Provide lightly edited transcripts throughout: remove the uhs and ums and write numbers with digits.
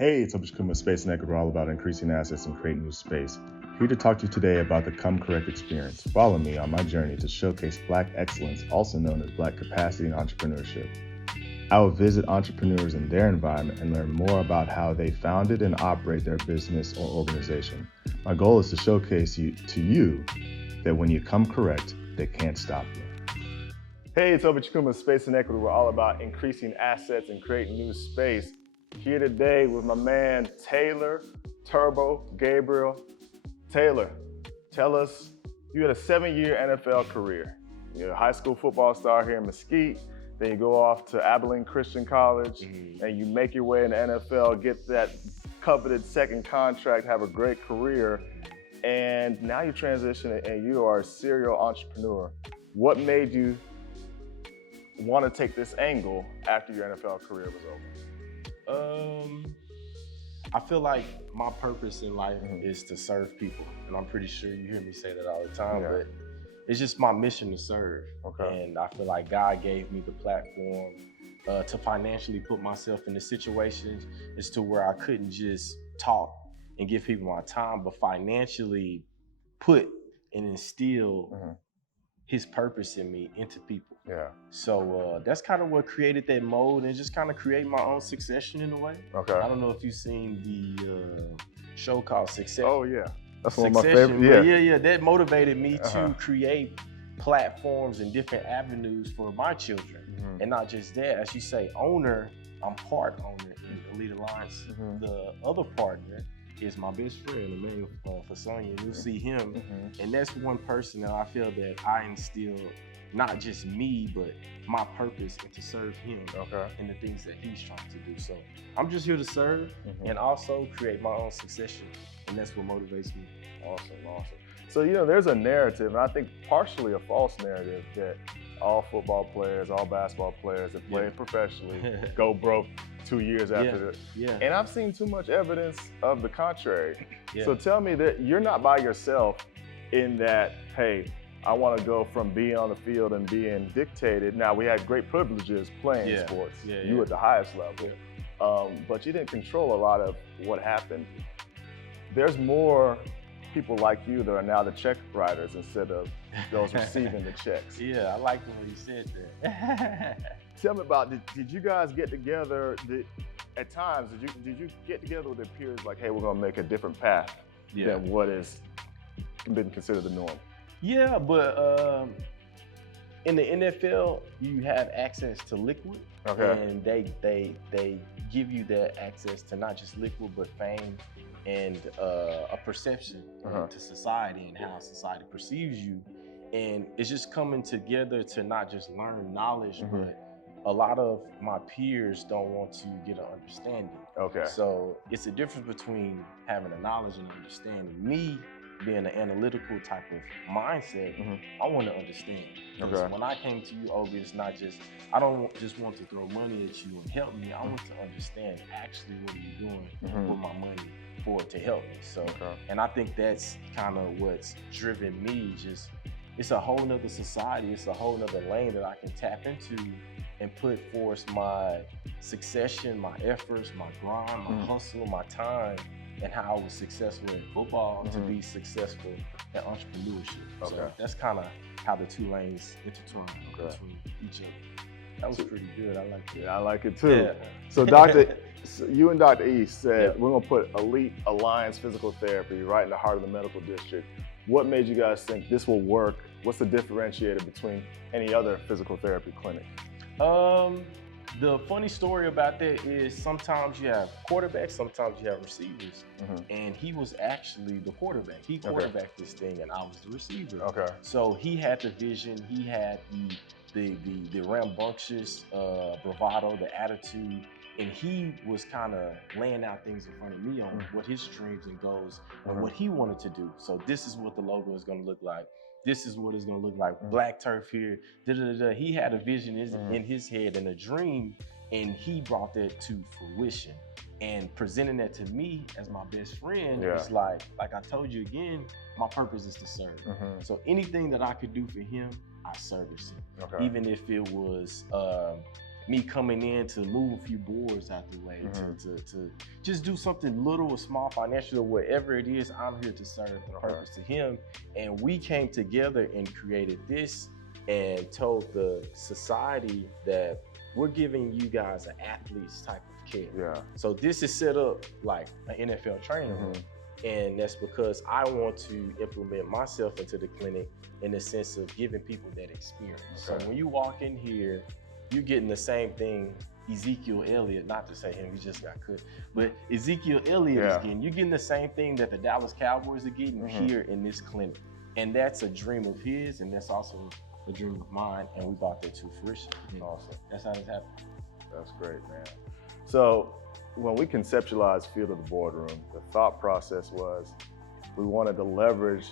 Hey, it's Obi Chukwukmah, Space and Equity. We're all about increasing assets and creating new space. Here to talk to you today about the Come Correct experience. Follow me on my journey to showcase Black excellence, also known as Black capacity and entrepreneurship. I will visit entrepreneurs in their environment and learn more about how they founded and operate their business or organization. My goal is to showcase to you that when you come correct, they can't stop you. Hey, it's Obi Chukwukmah, Space and Equity. We're all about increasing assets and creating new space. Here today with my man Taylor, Turbo, Gabriel. Taylor, tell us, you had a 7-year NFL career. You're a high school football star here in Mesquite, then you go off to Abilene Christian College, and you make your way in the NFL, get that coveted second contract, have a great career, and now you transition and you are a serial entrepreneur. What made you want to take this angle after your NFL career was over? I feel like my purpose in life is to serve people, and I'm pretty sure you hear me say that all the time, but it's just my mission to serve. Okay. And I feel like God gave me the platform to financially put myself in the situations as to where I couldn't just talk and give people my time, but financially put and instill his purpose in me into people. Yeah. So that's kind of what created that mode and just kind of create my own succession in a way. Okay. I don't know if you've seen the show called Succession. Oh yeah, that's one Succession, of my favorite. Yeah. That motivated me to create platforms and different avenues for my children. And not just that, as you say, owner, I'm part owner in Elite Alliance. The other partner is my best friend, Emmanuel Fasonia. You'll see him, and that's one person that I feel that I instill not just me, but my purpose and to serve him in the things that he's trying to do. So I'm just here to serve and also create my own succession, and that's what motivates me. Awesome. So there's a narrative, and I think partially a false narrative, that all football players, all basketball players that play professionally go broke 2 years after and I've seen too much evidence of the contrary. So tell me that you're not by yourself in that, hey, I want to go from being on the field and being dictated. Now, we had great privileges playing sports. You at the highest level, but you didn't control a lot of what happened. There's more people like you that are now the check writers instead of those receiving the checks. I like the way you said that. Tell me about, did you guys get together, at times, did you get together with your peers like, hey, we're gonna make a different path than what has been considered the norm? Yeah, but in the NFL, you have access to liquid, and they give you that access to not just liquid, but fame and a perception to society and how society perceives you. And it's just coming together to not just learn knowledge, but a lot of my peers don't want to get an understanding. So it's a difference between having a knowledge and understanding. Me being an analytical type of mindset, I want to understand. Because when I came to you, Obi, it's not just, I don't just want to throw money at you and help me. I want to understand actually what are you doing with my money for it to help me. So, and I think that's kind of what's driven me. Just, it's a whole nother society. It's a whole nother lane that I can tap into and put forth my succession, my efforts, my grind, my hustle, my time, and how I was successful in football to be successful in entrepreneurship. So that's kind of how the two lanes intertwine between each other. That was pretty good. I like it. Yeah, I like it too. So so you and Dr. East said, we're gonna put Elite Alliance Physical Therapy right in the heart of the medical district. What made you guys think this will work? What's the differentiator between any other physical therapy clinic? The funny story about that is sometimes you have quarterbacks, sometimes you have receivers. And he was actually the quarterback. He quarterbacked this thing and I was the receiver. So he had the vision, he had the rambunctious bravado, the attitude, and he was kind of laying out things in front of me on what his dreams and goals and what he wanted to do. So this is what the logo is gonna look like. This is what it's gonna look like. Black turf here. He had a vision in his head and a dream, and he brought that to fruition. And presenting that to me as my best friend is like I told you again, my purpose is to serve. So anything that I could do for him, I service him. Even if it was me coming in to move a few boards out the way, to just do something little or small, financial or whatever it is. I'm here to serve the purpose to him. And we came together and created this and told the society that we're giving you guys an athlete's type of care. Yeah. So this is set up like an NFL training room. And that's because I want to implement myself into the clinic in the sense of giving people that experience. So when you walk in here, you're getting the same thing Ezekiel Elliott, not to say him, he just got cut, but Ezekiel Elliott is getting. You're getting the same thing that the Dallas Cowboys are getting here in this clinic. And that's a dream of his, and that's also a dream of mine, and we brought that to fruition. Awesome. That's how this happened. That's great, man. So when we conceptualized Field of the Boardroom, the thought process was we wanted to leverage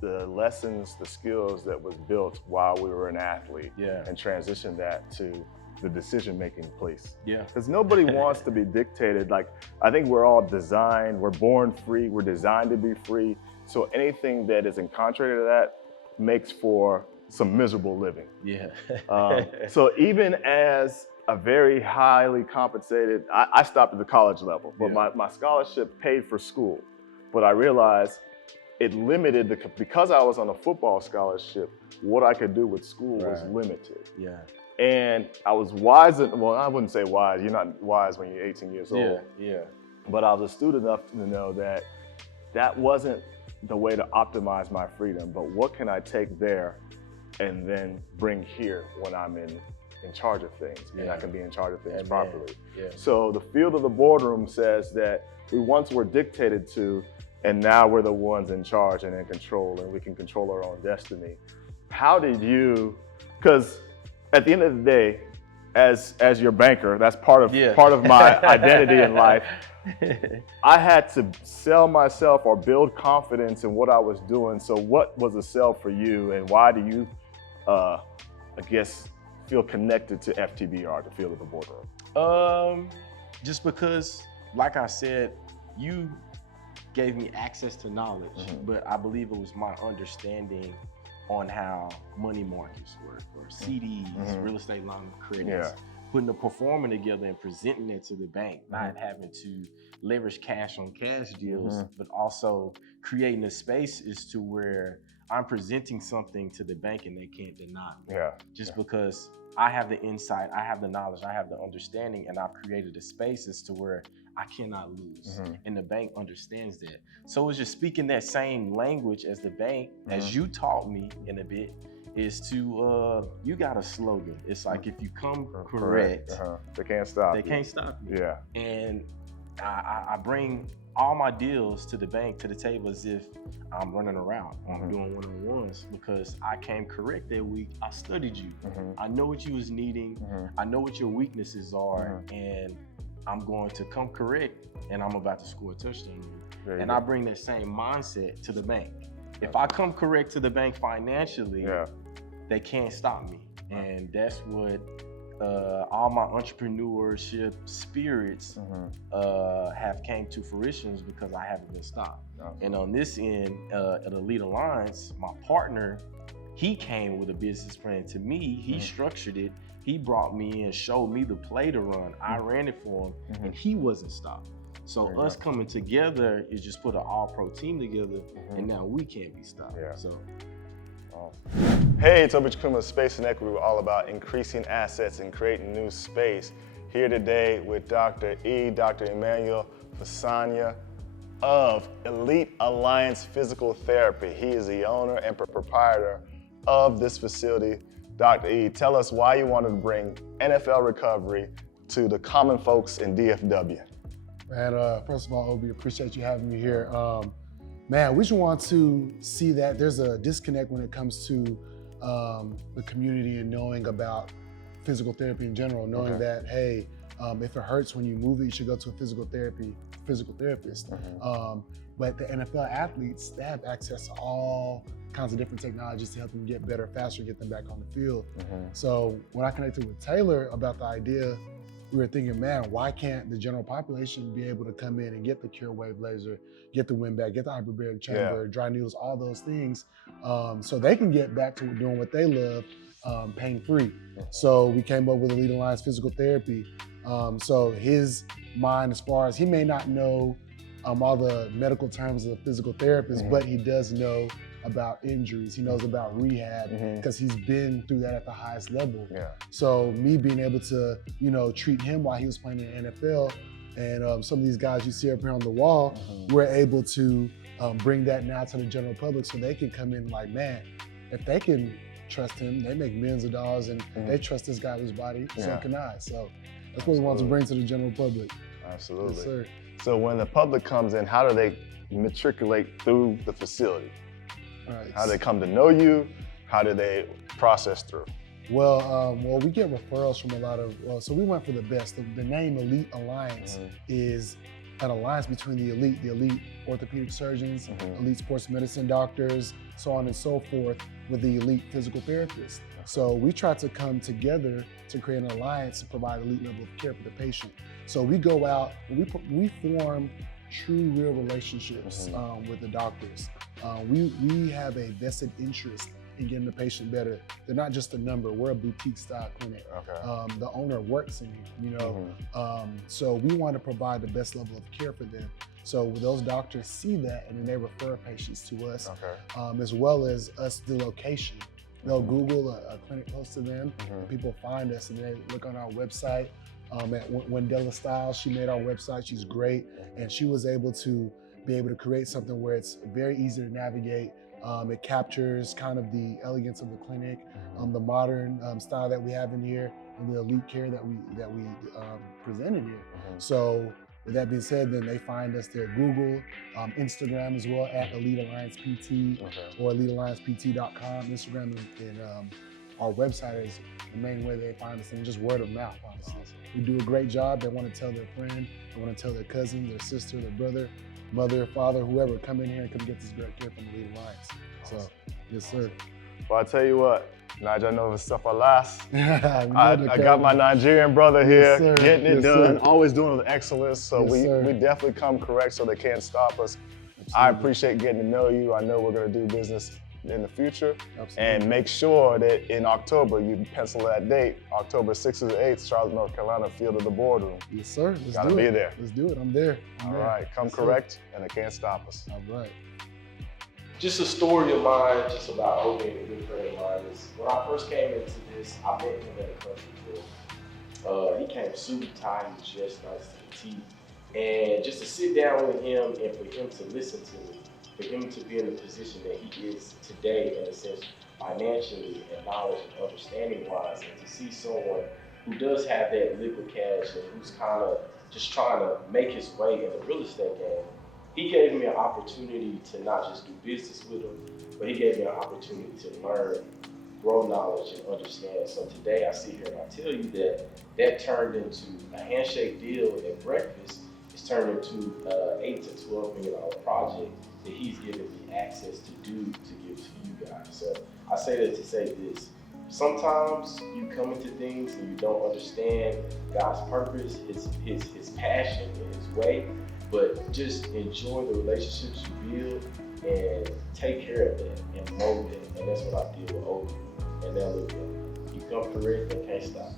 the lessons, the skills that was built while we were an athlete and transition that to the decision-making place. Because nobody wants to be dictated. Like, I think we're all designed, we're born free, we're designed to be free. So anything that is in contrary to that makes for some miserable living. So even as a very highly compensated, I stopped at the college level, but my scholarship paid for school. But I realized it limited, because I was on a football scholarship, what I could do with school was limited. And I was wise, well, I wouldn't say wise, you're not wise when you're 18 years old. But I was astute enough to know that that wasn't the way to optimize my freedom, but what can I take there and then bring here when I'm in charge of things, and I can be in charge of things properly. So the Field of the Boardroom says that we once were dictated to, and now we're the ones in charge and in control, and we can control our own destiny. How did you, because at the end of the day, as your banker, that's part of my identity in life. I had to sell myself or build confidence in what I was doing. So what was a sell for you, and why do you, I guess, feel connected to FTBR, the Field of the Boardroom? Just because, like I said, you gave me access to knowledge, but I believe it was my understanding on how money markets work, or CDs, real estate line of credits, putting the performer together and presenting it to the bank, not having to leverage cash on cash deals, but also creating a space as to where I'm presenting something to the bank and they can't deny me. Just because I have the insight, I have the knowledge, I have the understanding, and I've created a space as to where I cannot lose. And the bank understands that. So it's just speaking that same language as the bank, as you taught me in a bit, is to, you got a slogan. It's like, if you come correct, they can't stop you. Can't stop you. And I bring all my deals to the bank, to the table, as if I'm running around. I'm doing one-on-ones because I came correct that week. I studied you. I know what you was needing. I know what your weaknesses are, and I'm going to come correct, and I'm about to score a touchdown on you. And I bring that same mindset to the bank. If I come correct to the bank financially, they can't stop me. And that's what all my entrepreneurship spirits have came to fruition, because I haven't been stopped. And on this end, at Elite Alliance, my partner, he came with a business plan to me. He structured it. He brought me in, showed me the play to run. I ran it for him, and he wasn't stopped. So us coming together is just put an all-pro team together, and now we can't be stopped. So. Hey, it's Obi Chukwukmah, Space and Equity. We're all about increasing assets and creating new space. Here today with Dr. Emmanuel Fasanya of Elite Alliance Physical Therapy. He is the owner and proprietor of this facility. Dr. E, tell us why you wanted to bring NFL recovery to the common folks in DFW. Man, first of all, Obi, appreciate you having me here. Man, we just want to see that there's a disconnect when it comes to the community and knowing about physical therapy in general, knowing that, hey, if it hurts when you move it, you should go to a physical therapist. But the NFL athletes, they have access to all kinds of different technologies to help them get better faster, get them back on the field. So when I connected with Taylor about the idea, we were thinking, man, why can't the general population be able to come in and get the Cure Wave laser, get the wind back, get the hyperbaric chamber, dry needles, all those things, so they can get back to doing what they love, pain-free. So we came up with Elite Alliance Physical Therapy. So his mind, as far as he may not know all the medical terms of a physical therapist, but he does know about injuries. He knows about rehab because he's been through that at the highest level. So me being able to, treat him while he was playing in the NFL, and some of these guys you see up here on the wall, we're able to bring that now to the general public so they can come in like, man, if they can trust him, they make millions of dollars, and they trust this guy whose body, so can I. So that's what we want to bring to the general public. Absolutely. Yes, sir. So when the public comes in, how do they matriculate through the facility? All right. How do they come to know you? How do they process through? Well, we get referrals from a lot of, so we went for the best. The name Elite Alliance is an alliance between the elite orthopedic surgeons, elite sports medicine doctors, so on and so forth, with the elite physical therapists. So we try to come together to create an alliance to provide elite level of care for the patient. So we go out, we form true, real relationships with the doctors. We have a vested interest in getting the patient better. They're not just a number. We're a boutique style clinic. The owner works in here, so we want to provide the best level of care for them. So those doctors see that, and then they refer patients to us, as well as us, the location. They'll Google a clinic close to them, and people find us, and they look on our website. At Wendella Styles, she made our website. She's great, and she was able to create something where it's very easy to navigate. It captures kind of the elegance of the clinic, the modern style that we have in here, and the elite care that we present in here. So with that being said, then they find us there. Google, Instagram as well, at Elite Alliance PT, or EliteAlliancePT.com. Instagram and our website is the main way they find us, and just word of mouth, honestly. We do a great job. They want to tell their friend, they want to tell their cousin, their sister, their brother, mother, father, whoever, come in here and come get this great care from Elite Alliance. So, yes, sir. Well, I tell you what, Nigel, I know the stuff I last. I got my Nigerian brother here, getting it done, always doing it with excellence. So we definitely come correct so they can't stop us. Absolutely. I appreciate getting to know you. I know we're going to do business in the future. And make sure that in October, you pencil that date, October 6th or 8th, Charlotte, North Carolina, Field of the Boardroom. Yes, sir. Gotta be there. Let's do it. I'm there. All right. Come correct, and they can't stop us. All right. Just a story of mine, just about Obi, and a good friend of mine, is when I first came into this, I met him at a country club. He came suit and tie, he was dressed nice to the T. And just to sit down with him and for him to listen to me, for him to be in the position that he is today, in a sense, financially and knowledge and understanding wise, and to see someone who does have that liquid cash and who's kind of just trying to make his way in the real estate game, he gave me an opportunity to not just do business with him, but he gave me an opportunity to learn, grow knowledge, and understand. So today I sit here and I tell you that turned into a handshake deal at breakfast. It's turned into an $8 to $12 million project that he's given me access to do to give to you guys. So I say that to say this. Sometimes you come into things and you don't understand God's purpose, his passion, and his way, but just enjoy the relationships you build and take care of that and mold it. And that's what I did with Obi. And now look at it. You come correct and can't stop.